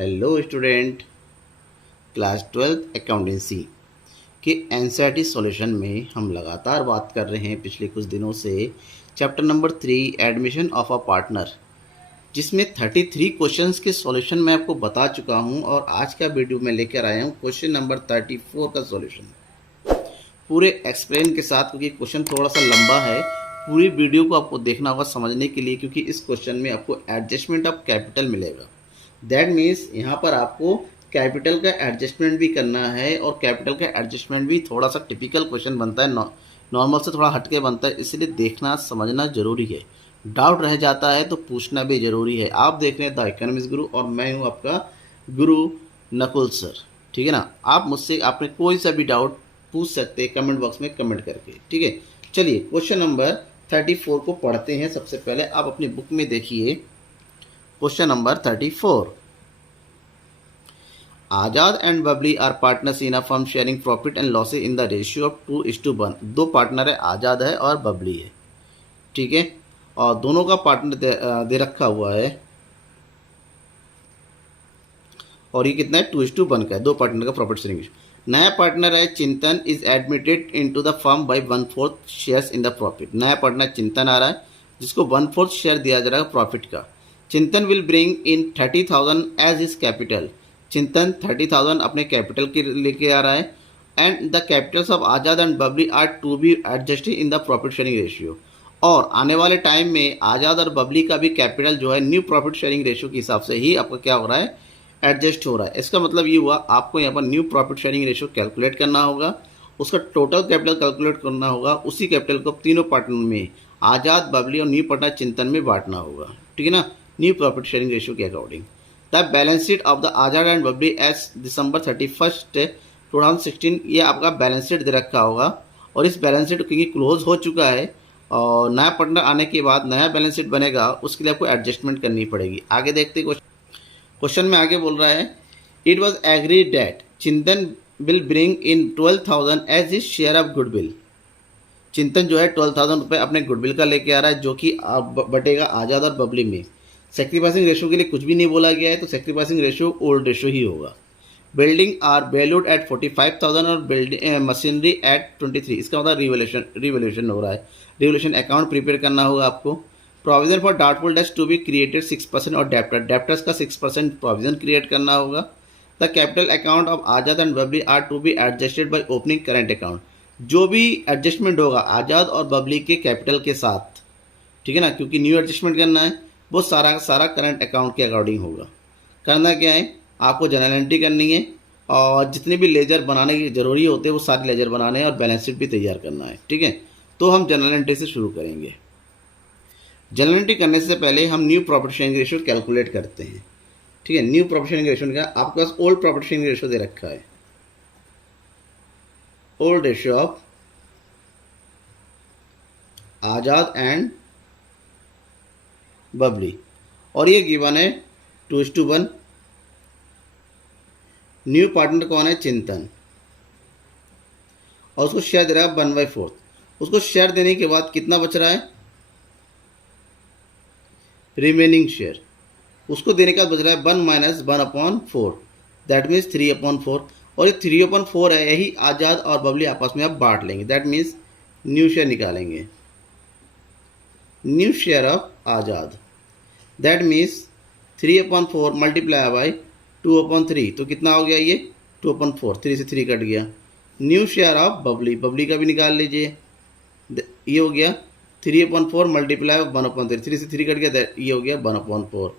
Hello student, class 12th accountancy के NCERT solution में हम लगातार बात कर रहे हैं पिछले कुछ दिनों से chapter number 3 admission of a partner, जिसमें 33 क्वेश्चंस के सॉल्यूशन मैं आपको बता चुका हूं और आज का वीडियो में लेकर आया हूं क्वेश्चन नंबर 34 का सॉल्यूशन पूरे एक्सप्लेन के साथ, क्योंकि क्वेश्चन थोड़ा सा लंबा है। पूरी वीडियो को आपको देखना होगा समझने के लिए, क्योंकि इस क्वेश्चन में आपको एडजस्टमेंट ऑफ कैपिटल मिलेगा। दैट मीन्स यहाँ पर आपको कैपिटल का एडजस्टमेंट भी करना है, और कैपिटल का एडजस्टमेंट भी थोड़ा सा टिपिकल क्वेश्चन बनता है, नॉर्मल से थोड़ा हटके बनता है, इसलिए देखना समझना जरूरी है। डाउट रह जाता है तो पूछना भी जरूरी है। आप देख रहे हैं द इकोनॉमिक्स गुरु और मैं हूँ आपका गुरु नकुल सर, ठीक है ना। आप मुझसे आपने कोई सा भी डाउट पूछ सकते हैं कमेंट बॉक्स में कमेंट करके, ठीक है। चलिए क्वेश्चन नंबर 34 को पढ़ते हैं। सबसे पहले आप अपनी बुक में देखिए question number 34। Azad and Babli are partners in a firm sharing profit and losses in the ratio of 2:1। दो पार्टनर है, आजाद है और बबली है, ठीक है। और दोनों का पार्टनर दे रखा हुआ है, और ये कितना है 2:1 का है, दो पार्टनर का प्रॉफिट शेयरिंग। नया पार्टनर है चिंतन is admitted into the firm bye 1/4 shares in the profit. नया पार्टनर चिंतन आ रहा है जिसको 1/4 शेयर दिया जा रहा है प्रॉफिट का। Chintan will bring in 30,000 as his capital. Chintan 30,000 अपने कैपिटल के लेके आ रहा है। And the capitals of Azad and Babli are to be adjusted in the profit sharing ratio. और आने वाले टाइम में आजाद और बबली का भी कैपिटल जो है न्यू प्रॉफिट शेयरिंग रेशियो के हिसाब से ही आपका क्या हो रहा है, एडजस्ट हो रहा है। इसका मतलब ये हुआ आपको यहाँ पर new profit sharing ratio calculate करना होगा, उसका टोटल कैपिटल कैलकुलेट करना होगा, उसी कैपिटल को तीनों पार्टनर में आजाद बबली और न्यू पार्टनर चिंतन में बांटना होगा, ठीक है ना, न्यू प्रॉफिट शेयरिंग रेशियो के according. The balance sheet of the Azad and Babli as December 31, 2016, ये आपका बैलेंस शीट दे रखा होगा। और इस बैलेंस शीट क्योंकि क्लोज हो चुका है और नया पार्टनर आने के बाद नया बैलेंस शीट बनेगा, उसके लिए आपको एडजस्टमेंट करनी पड़ेगी। आगे देखते हैं क्वेश्चन में आगे बोल रहा है it was agreed that Chintan will bring in 12,000 as his share of goodwill. Chintan जो है 12,000 रुपये अपने गुडविल का लेके आ रहा है, जो कि बटेगा आजाद और बबली में। सेक्रीफाइसिंग रेशियो के लिए कुछ भी नहीं बोला गया है, तो सेक्रीफाइसिंग रेशियो ओल्ड रेशियो ही होगा। बिल्डिंग आर वैल्यूड एट 45,000 और बिल्डिंग मशीनरी एट 23। इसका मतलब रिवोल्यूशन हो रहा है, रिवोल्यूशन अकाउंट प्रिपेयर करना होगा आपको। Provision for doubtful debts to be created 6% और डेप्टर्स का 6% प्रोविजन क्रिएट करना होगा। The capital account of Azad and Babli are to be adjusted by opening current account. जो भी एडजस्टमेंट होगा आजाद और बबली के कैपिटल के साथ, ठीक है ना, क्योंकि न्यू एडजस्टमेंट करना है, वो सारा सारा करंट अकाउंट के अकॉर्डिंग होगा। करना क्या है, आपको जनरल एंट्री करनी है और जितने भी लेजर बनाने की जरूरी होते हैं वो सारे लेजर बनाने हैं और बैलेंस शीट भी तैयार करना है, ठीक है। तो हम जनरल एंट्री से शुरू करेंगे। जनरल एंट्री करने से पहले हम new profit sharing ratio calculate करते हैं, ठीक है। न्यू प्रॉफिट शेयरिंग रेशियो का आपके पास ओल्ड प्रॉफिट शेयरिंग रेशियो दे रखा है, old ratio of Azad and Babli, और ये गिवन है 2:1। न्यू पार्टनर कौन है, चिंतन, और उसको शेयर दे रहा है 1/4। उसको शेयर देने के बाद कितना बच रहा है, रिमेनिंग शेयर, उसको देने का बच रहा है 1 - 1/4, दैट मीन्स 3/4। और ये 3/4 है, यही आजाद और बबली आपस में आप बांट लेंगे। दैट मीन्स न्यू शेयर निकालेंगे, new share of Azad, that means 3/4 multiply by 2/3, तो कितना हो गया ये 2/4, 3 से 3 कट गया। New share of Babli, Babli का भी निकाल लीजिए, ये हो गया 3/4 मल्टीप्लाई 1/3, 3 से 3 कट गया, ये हो गया 1/4।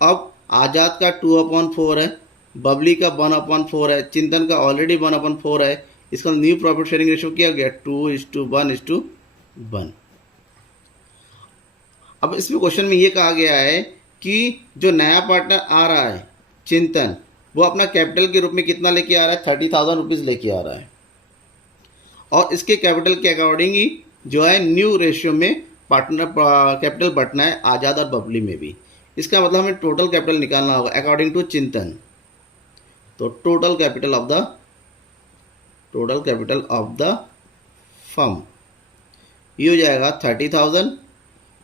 अब आजाद का 2/4 है, बबली का 1/4 है, चिंतन का ऑलरेडी 1/4 है। इसका न्यू प्रॉफिट शेयरिंग रेशियो क्या हो गया, 2:1:1। अब इसमें क्वेश्चन में ये कहा गया है कि जो नया पार्टनर आ रहा है चिंतन, वो अपना कैपिटल के रूप में कितना लेके आ रहा है, 30,000 रुपीज़ लेके आ रहा है, और इसके कैपिटल के अकॉर्डिंग ही जो है न्यू रेशियो में पार्टनर कैपिटल बढ़ना है आजाद और बबली में भी। इसका मतलब हमें टोटल कैपिटल निकालना होगा अकॉर्डिंग टू चिंतन। तो total capital of the firm ये हो जाएगा 30,000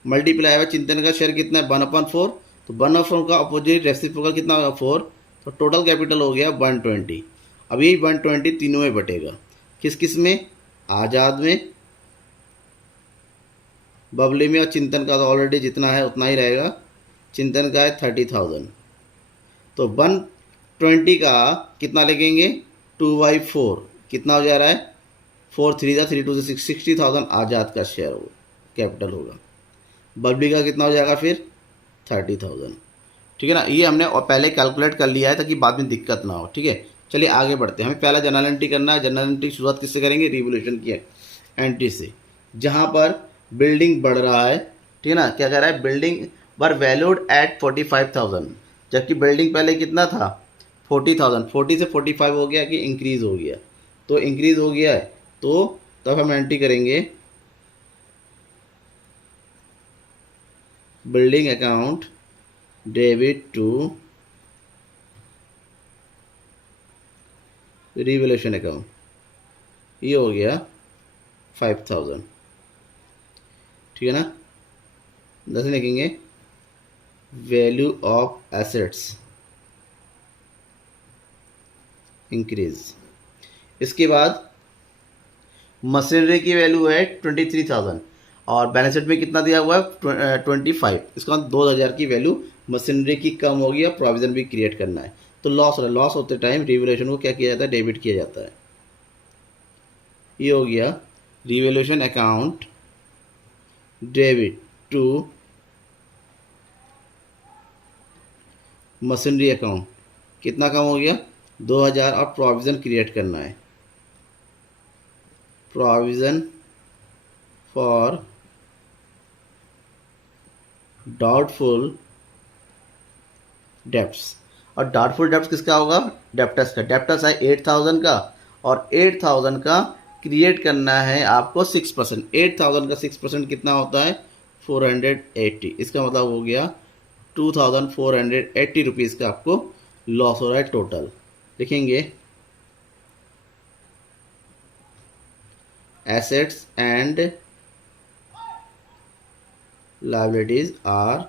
मल्टीप्लाई हुआ चिंतन का शेयर कितना है 1/4, तो 1/4 का अपोजिट रेसिप्रोकल कितना होगा 4, तो टोटल कैपिटल हो गया 120। अब यही 120 तीनों में बटेगा, किस किस में, आज़ाद में, बबली में, और चिंतन का तो ऑलरेडी जितना है उतना ही रहेगा। चिंतन का है 30,000, तो 120 का कितना लगेंगे, 2/4 कितना हो जा रहा है, 4 3 6 60,000 आज़ाद का शेयर होगा, कैपिटल होगा। बबली का कितना हो जाएगा फिर 30,000। ठीक है ना, ये हमने और पहले कैलकुलेट कर लिया है ताकि बाद में दिक्कत ना हो। ठीक है, चलिए आगे बढ़ते हैं। हमें पहला जनरल एंट्री करना है। जनरल एंट्री की शुरुआत किससे करेंगे, रिवोल्यूशन की एंट्री से, जहाँ पर बिल्डिंग बढ़ रहा है। ठीक है ना, क्या कह रहा है, बिल्डिंग वर वैल्यूड एट 45,000, जबकि बिल्डिंग पहले कितना था 40,000, 40 से 45 हो गया कि इंक्रीज हो गया, तो इंक्रीज हो गया है, तो तब हम एंट्री करेंगे building account debit to revolution account, ये हो गया 5,000। ठीक है ना, 10 लिखेंगे वैल्यू ऑफ एसेट्स इंक्रीज। इसके बाद मशीनरी की वैल्यू है 23,000 और बैलेंस शीट में कितना दिया हुआ है 25, इसका 2,000 की वैल्यू मशीनरी की कम होगी और प्रोविजन भी क्रिएट करना है। तो लॉस होते टाइम रिवैल्यूएशन को क्या किया जाता है, डेबिट किया जाता है। ये हो गया revaluation account debit to machinery account, कितना कम हो गया 2,000 और प्रोविजन क्रिएट करना है, प्रोविजन फॉर डाउटफुल डेप्ट्स। और डाउटफुल डेप्ट्स किसका होगा, डेप्टर्स का। डेप्टर्स है 8,000 का और 8,000 का क्रिएट करना है आपको 6%। 8,000 का 6% कितना होता है 480, इसका मतलब हो गया 2,480 रुपीज़ का आपको लॉस हो रहा है टोटल। लिखेंगे assets and liabilities are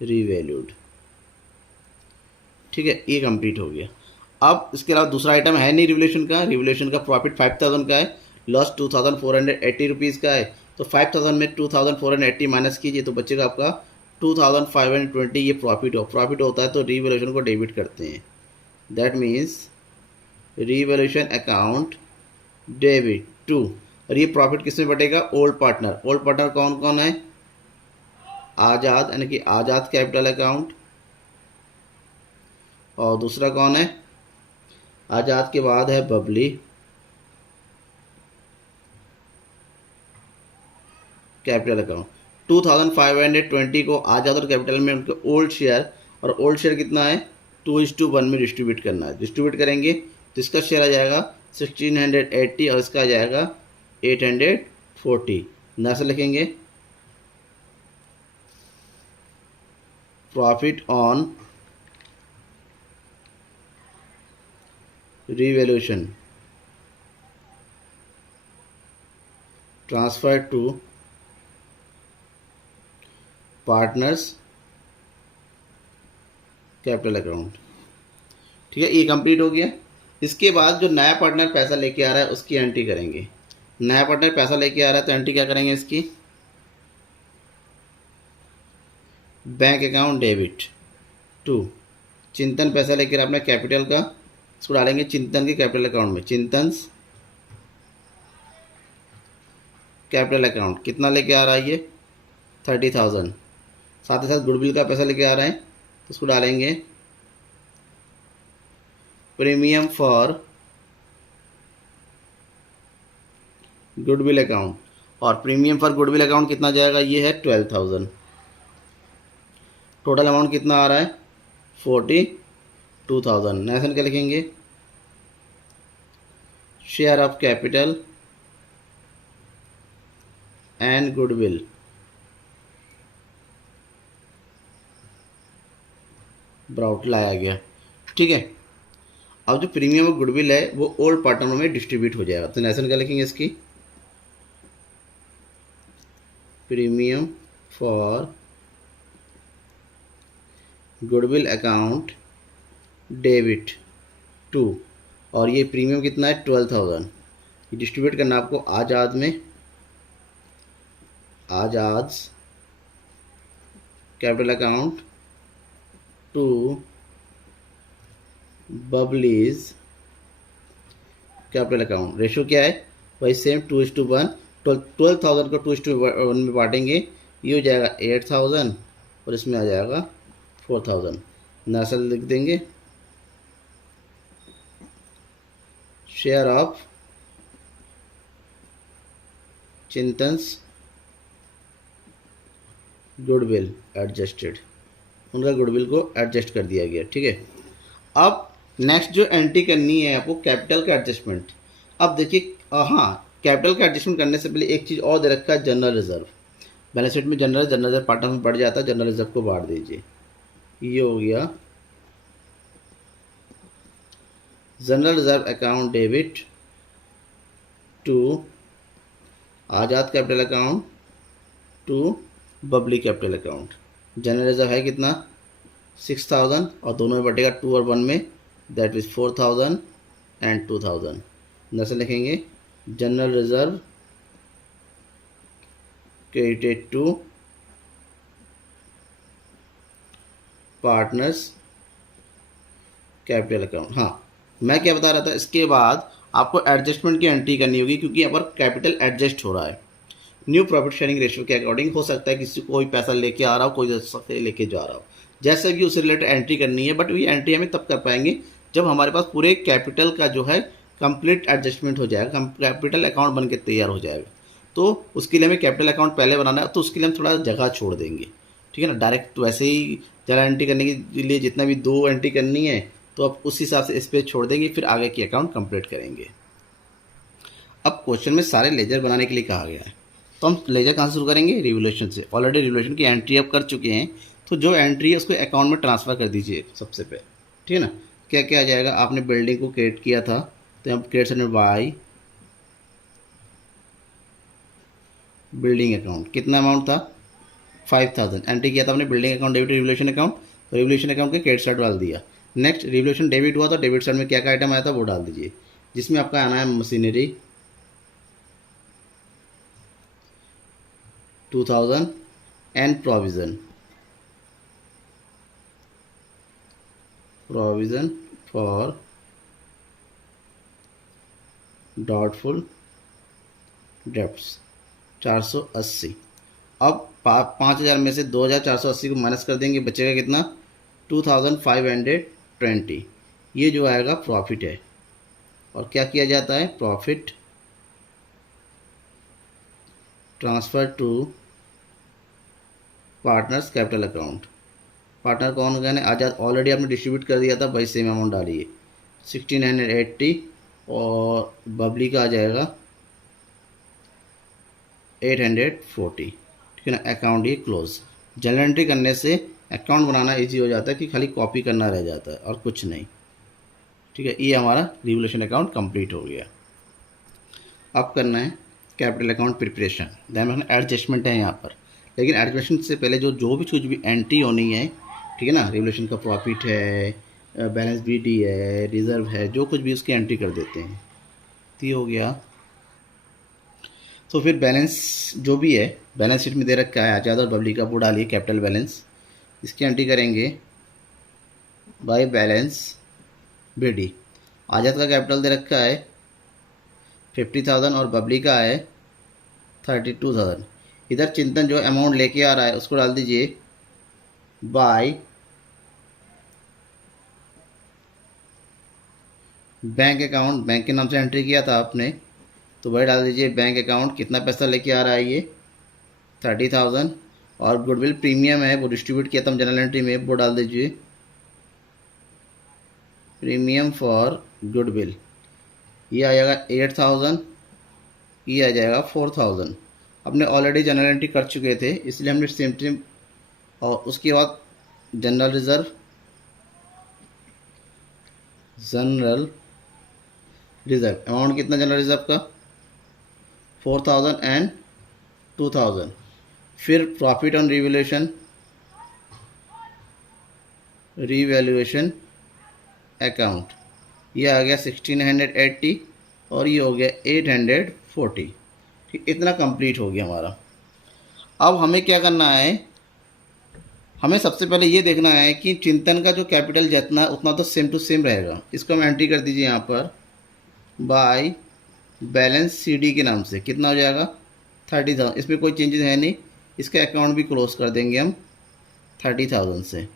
revalued. ठीक है, ये कंप्लीट हो गया। अब इसके अलावा दूसरा आइटम है नहीं रिवोल्यूशन का। रिवोल्यूशन का प्रॉफिट 5,000 का है, लॉस 2,480 रुपीज़ का है। तो 5,000 में 2,480 माइनस कीजिए तो बचेगा आपका 2,520। ये प्रॉफिट होता है तो रिवोल्यूशन को डेबिट करते हैं। That means revolution account debit to, और ये प्रॉफिट किसमें बटेगा, ओल्ड पार्टनर। ओल्ड पार्टनर कौन कौन है, आज़ाद, यानी कि आज़ाद कैपिटल अकाउंट, और दूसरा कौन है, आज़ाद के बाद है बबली कैपिटल अकाउंट। 2,520 को आज़ाद और कैपिटल में उनके ओल्ड शेयर, और ओल्ड शेयर कितना है 2:1 में डिस्ट्रीब्यूट करना है। डिस्ट्रीब्यूट करेंगे तो इसका शेयर आ जाएगा 1,680 और इसका आ जाएगा 840। ना से लिखेंगे profit on revaluation transfer to partners capital account. ठीक है, ये कंप्लीट हो गया। इसके बाद जो नया पार्टनर पैसा लेके आ रहा है उसकी एंट्री करेंगे। नया पार्टनर पैसा लेके आ रहा है तो एंट्री क्या करेंगे इसकी, बैंक अकाउंट डेबिट टू चिंतन पैसा लेकर अपने कैपिटल का, इसको डालेंगे चिंतन के कैपिटल अकाउंट में। चिंतन कैपिटल अकाउंट कितना लेके आ रहा है ये 30,000। साथ ही साथ गुडविल का पैसा लेके आ रहे हैं तो उसको डालेंगे प्रीमियम फॉर गुडविल अकाउंट, और प्रीमियम फॉर गुडविल अकाउंट कितना जाएगा, ये है 12,000। टोटल अमाउंट कितना आ रहा है 42,000। नेशन क्या लिखेंगे, share of capital and goodwill brought लाया गया। ठीक है, अब जो प्रीमियम और गुडविल है वो ओल्ड पार्टनरों में डिस्ट्रीब्यूट हो जाएगा। तो नेशन क्या लिखेंगे इसकी, premium for goodwill account debit to, और ये प्रीमियम कितना है 12,000। ये डिस्ट्रीब्यूट करना आपको आजाद में, Azad capital account to Babli's capital account. Ratio क्या है भाई, सेम 2:1। 12,000 को 2:1 में बांटेंगे, ये हो जाएगा 8,000 और इसमें आ जाएगा 4,000। नसल लिख देंगे, शेयर ऑफ चिंतन्स गुडविल एडजस्टेड, उनका गुडविल को एडजस्ट कर दिया गया। ठीक है, अब नेक्स्ट जो एंट्री करनी है आपको कैपिटल का एडजस्टमेंट। अब देखिए हाँ, कैपिटल का एडजस्टमेंट करने से पहले एक चीज़ और दे रखा है, जनरल रिजर्व। बैलेंस शीट में जनरल रिजर्व पार्ट में बढ़ जाता है, जनरल रिजर्व को बांट दीजिए। ये हो गया general reserve account debit to Azad capital account to Babli capital account. General reserve है कितना 6,000 और दोनों में बटेगा 2 और 1 में, दैट इज 4,000 एंड 2,000। नसल लिखेंगे general reserve credited to partners capital account. हाँ, मैं क्या बता रहा था, इसके बाद आपको एडजस्टमेंट की एंट्री करनी होगी क्योंकि यहाँ पर कैपिटल एडजस्ट हो रहा है। न्यू प्रॉफिट शेयरिंग रेशियो के अकॉर्डिंग हो सकता है किसी को कोई पैसा लेके आ रहा हो, कोई लेके जा रहा हो, जैसे भी उससे रिलेटेड एंट्री करनी है। बट ये एंट्री हमें तब कर पाएंगे जब हमारे पास पूरे कैपिटल का जो है कंप्लीट एडजस्टमेंट हो जाएगा, कैपिटल अकाउंट बन के तैयार हो जाएगा। तो उसके लिए हमें कैपिटल अकाउंट पहले बनाना है, तो उसके लिए हम थोड़ा जगह छोड़ देंगे। ठीक है ना, डायरेक्ट वैसे ही ज़रा एंट्री करने के लिए जितना भी 2 एंट्री करनी है तो आप उस हिसाब से स्पेस छोड़ देंगे, फिर आगे की अकाउंट कंप्लीट करेंगे। अब क्वेश्चन में सारे लेजर बनाने के लिए कहा गया है, तो हम लेजर कहाँ से शुरू करेंगे, रिवोल्यूशन से। ऑलरेडी रिवोल्यूशन की एंट्री आप कर चुके हैं, तो जो एंट्री है उसको अकाउंट में ट्रांसफ़र कर दीजिए सबसे पहले। ठीक है ना, क्या क्या आ जाएगा, आपने बिल्डिंग को क्रिएट किया था तो हम क्रिएट करने बाई बिल्डिंग अकाउंट, कितना अमाउंट था 5,000 एंट्री किया था आपने building account debit revolution account, revolution account के क्रेडिट साइड डाल दिया। नेक्स्ट रिवोल्यूशन डेबिट हुआ तो डेबिट साइड में क्या क्या आइटम आया था वो डाल दीजिए, जिसमें आपका आना है machinery 2,000 and provision for doubtful debts 480। अब 5,000 में से 2,480 को माइनस कर देंगे, बचेगा कितना 2,520। ये जो आएगा प्रॉफिट है। और क्या किया जाता है, profit transfer to partners capital account. Partner कौन गए, आजाद ऑलरेडी आपने डिस्ट्रीब्यूट कर दिया था, भाई सेम अमाउंट डालिए 1,680 और बबली का आ जाएगा 840। ठीक है ना, अकाउंट ये क्लोज। जनरल एंट्री करने से अकाउंट बनाना इजी हो जाता है कि खाली कॉपी करना रह जाता है और कुछ नहीं। ठीक है, ये हमारा रिवोल्यूशन अकाउंट कंप्लीट हो गया। अब करना है capital account preparation, then adjustment है यहाँ पर। लेकिन एडजस्टमेंट से पहले जो कुछ भी एंट्री होनी है, ठीक है ना, रिवोल्यूशन का प्रॉफिट है, बैलेंस बीडी है, रिजर्व है, जो कुछ भी उसकी एंट्री कर देते हैं। तो ये हो गया। तो फिर बैलेंस जो भी है बैलेंस शीट में दे रखा है आजाद और बबली का, वो डालिए कैपिटल बैलेंस, इसकी एंट्री करेंगे बाय बैलेंस बीडी। आजाद का कैपिटल दे रखा है 50,000 और बबली का है 32,000। इधर चिंतन जो अमाउंट लेके आ रहा है उसको डाल दीजिए बाय बैंक अकाउंट। बैंक के नाम से एंट्री किया था आपने, तो वही डाल दीजिए बैंक अकाउंट, कितना पैसा लेके आ रहा है ये 30,000। और गुडविल प्रीमियम है वो डिस्ट्रीब्यूट किया था हम जनरल एंट्री में, वो डाल दीजिए प्रीमियम फॉर गुडविल। ये आ जाएगा 8,000, ये आ जाएगा 4,000। अपने ऑलरेडी जनरल एंट्री कर चुके थे इसलिए हमने सेम। और उसके बाद जनरल रिजर्व अमाउंट कितना जनरल रिजर्व का 4,000 एंड 2,000। फिर प्रॉफिट ऑन रिवैल्यूएशन अकाउंट, ये आ गया 1680 और ये हो गया 840। इतना कंप्लीट हो गया हमारा। अब हमें क्या करना है, हमें सबसे पहले ये देखना है कि चिंतन का जो कैपिटल जितना उतना तो सेम टू सेम रहेगा। इसको हम एंट्री कर दीजिए यहाँ पर बाय बैलेंस CD के नाम से, कितना हो जाएगा 30,000। इसमें कोई चेंजेस है नहीं, इसका अकाउंट भी क्लोज कर देंगे हम 30,000 से।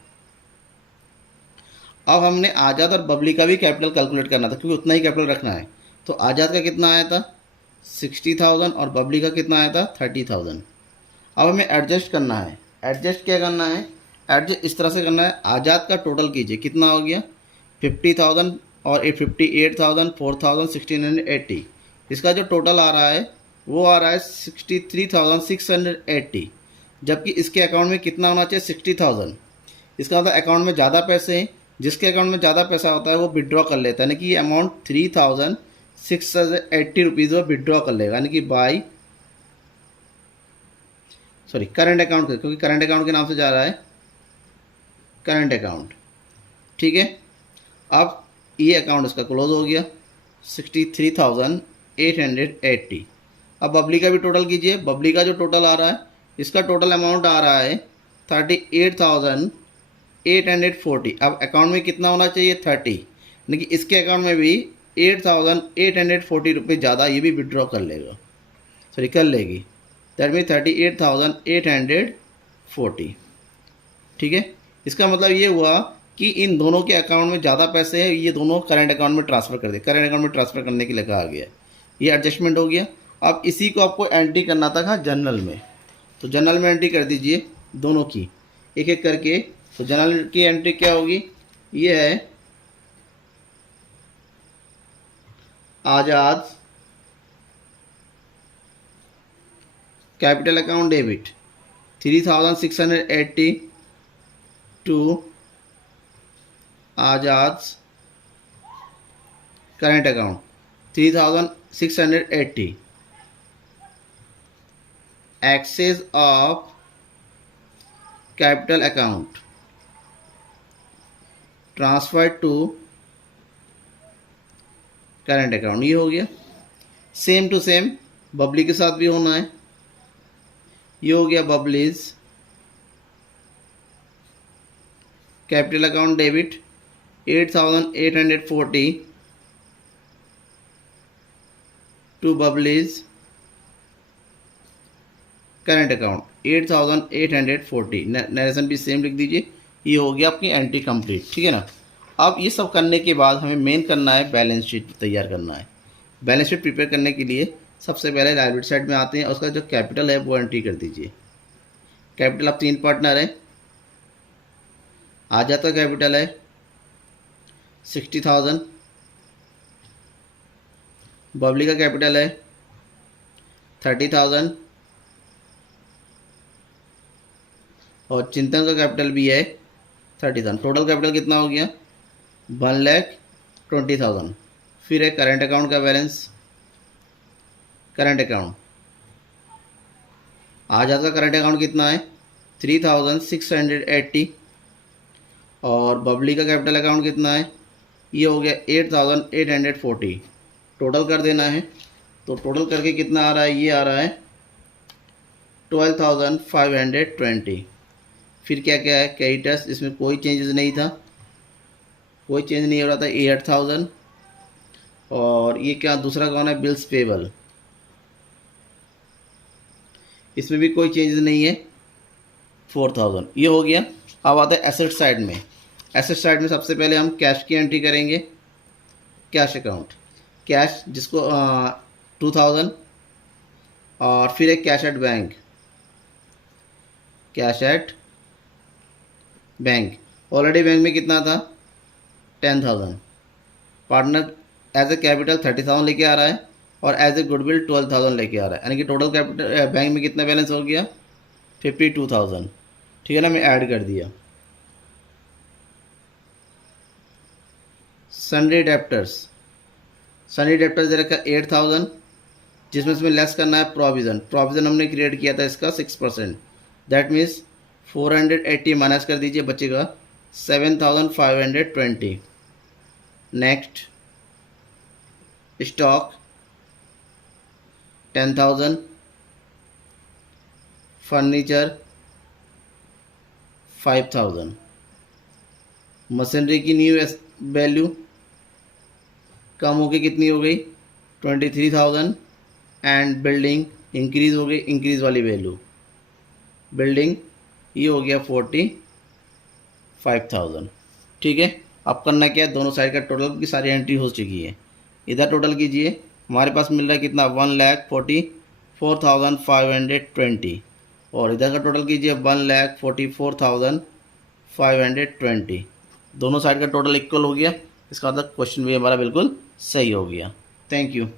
अब हमने आज़ाद और बबली का भी कैपिटल कैलकुलेट करना था क्योंकि उतना ही कैपिटल रखना है। तो आज़ाद का कितना आया था 60,000 और बबली का कितना आया था 30,000। अब हमें एडजस्ट करना है। एडजस्ट क्या करना है, एडजस्ट इस तरह से करना है, आज़ाद का टोटल कीजिए, कितना हो गया 50,000 और 58,000 4,000 1680। इसका जो टोटल आ रहा है वो आ रहा है 63,680, जबकि इसके अकाउंट में कितना होना चाहिए 60,000। इसका मतलब अकाउंट में ज़्यादा पैसे हैं, जिसके अकाउंट में ज़्यादा पैसा होता है वो विड्रॉ कर लेता है, यानी कि ये अमाउंट 3,680 रुपीज़ वो विड्रॉ कर लेगा, यानी कि बाई करंट अकाउंट, क्योंकि करंट अकाउंट के नाम से जा रहा है करंट अकाउंट। ठीक है, अब ये अकाउंट इसका क्लोज हो गया 63,880। अब बबली का भी टोटल कीजिए। बबली का जो टोटल आ रहा है, इसका टोटल अमाउंट आ रहा है 38,840। अब अकाउंट में कितना होना चाहिए 30, यानी कि इसके अकाउंट में भी 8,840 रुपये ज़्यादा ये भी विड्रॉ कर लेगा, कर लेगी। That mean 38,840। ठीक है, इसका मतलब ये हुआ कि इन दोनों के अकाउंट में ज़्यादा पैसे हैं, ये दोनों करंट अकाउंट में ट्रांसफ़र कर दे। करंट अकाउंट में ट्रांसफ़र करने के लिए कहा गया, ये एडजस्टमेंट हो गया। अब इसी को आपको एंट्री करना था जनरल में, तो जनरल में एंट्री कर दीजिए दोनों की एक एक करके। तो जनरल की एंट्री क्या होगी, ये है Azad capital account debit 3,680 to Azad current account 3,680 excess of capital account transfer to current account. ये हो गया। सेम टू सेम बबली के साथ भी होना है। ये हो गया Babli's capital account debit 8,840 to Babli's current account 8,840। Narration भी सेम लिख दीजिए। ये हो गया आपकी एंट्री कंप्लीट। ठीक है ना। अब ये सब करने के बाद हमें मेन करना है, बैलेंस शीट तैयार करना है। बैलेंस शीट प्रिपेयर करने के लिए सबसे पहले लायबिलिटी साइड में आते हैं, उसका जो कैपिटल है वो एंट्री कर दीजिए। कैपिटल अब 3 पार्टनर है। आज़ाद का कैपिटल है 60,000, बबली का कैपिटल है 30,000 और चिंतन का कैपिटल भी है 30,000। टोटल कैपिटल कितना हो गया 1,20,000। फिर है करंट अकाउंट का बैलेंस। करंट अकाउंट आज़ाद का करंट अकाउंट कितना है 3,680 और बबली का कैपिटल अकाउंट कितना है, ये हो गया 8,840। टोटल कर देना है, तो टोटल करके कितना आ रहा है, ये आ रहा है 12,520। फिर क्या क्या है क्रेडिटर्स, इसमें कोई चेंजेस नहीं था, कोई चेंज नहीं हो रहा था 8,000। और ये क्या दूसरा कौन है बिल्स पेबल, इसमें भी कोई चेंजेस नहीं है 4,000। ये हो गया। अब आता है एसेट साइड में। एसेट साइड में सबसे पहले हम कैश की एंट्री करेंगे। कैश अकाउंट कैश जिसको 2,000 और फिर एक cash at bank. Cash at bank already bank में कितना था 10,000। पार्टनर एज ए कैपिटल 30,000 लेके आ रहा है और एज ए गुडविल 12,000 लेके आ रहा है, यानी कि टोटल कैपिटल बैंक में कितना बैलेंस हो गया 52,000। ठीक है ना, मैं ऐड कर दिया। सन्डे डेप्टर्स, सन्डे डेप्टर्स दे रखा 8,000, जिसमें इसमें लेस करना है प्रोविज़न। प्रोविज़न हमने क्रिएट किया था इसका 6%, दैट मीन्स 480 माइनस कर दीजिए, बचेगा 7,520। नेक्स्ट स्टॉक 10,000, फर्नीचर 5,000, मशीनरी की न्यू वैल्यू कम होके कितनी हो गई 23,000 एंड बिल्डिंग इंक्रीज हो गई, इंक्रीज वाली वैल्यू बिल्डिंग ये हो गया 45,000। ठीक है, अब करना क्या है, दोनों साइड का टोटल की सारी एंट्री हो चुकी है। इधर टोटल कीजिए, हमारे पास मिल रहा है कितना 1,44,520 और इधर का टोटल कीजिए 1,44,520। दोनों साइड का टोटल इक्वल हो गया, इसका मतलब क्वेश्चन भी हमारा बिल्कुल सही हो गया। Thank you.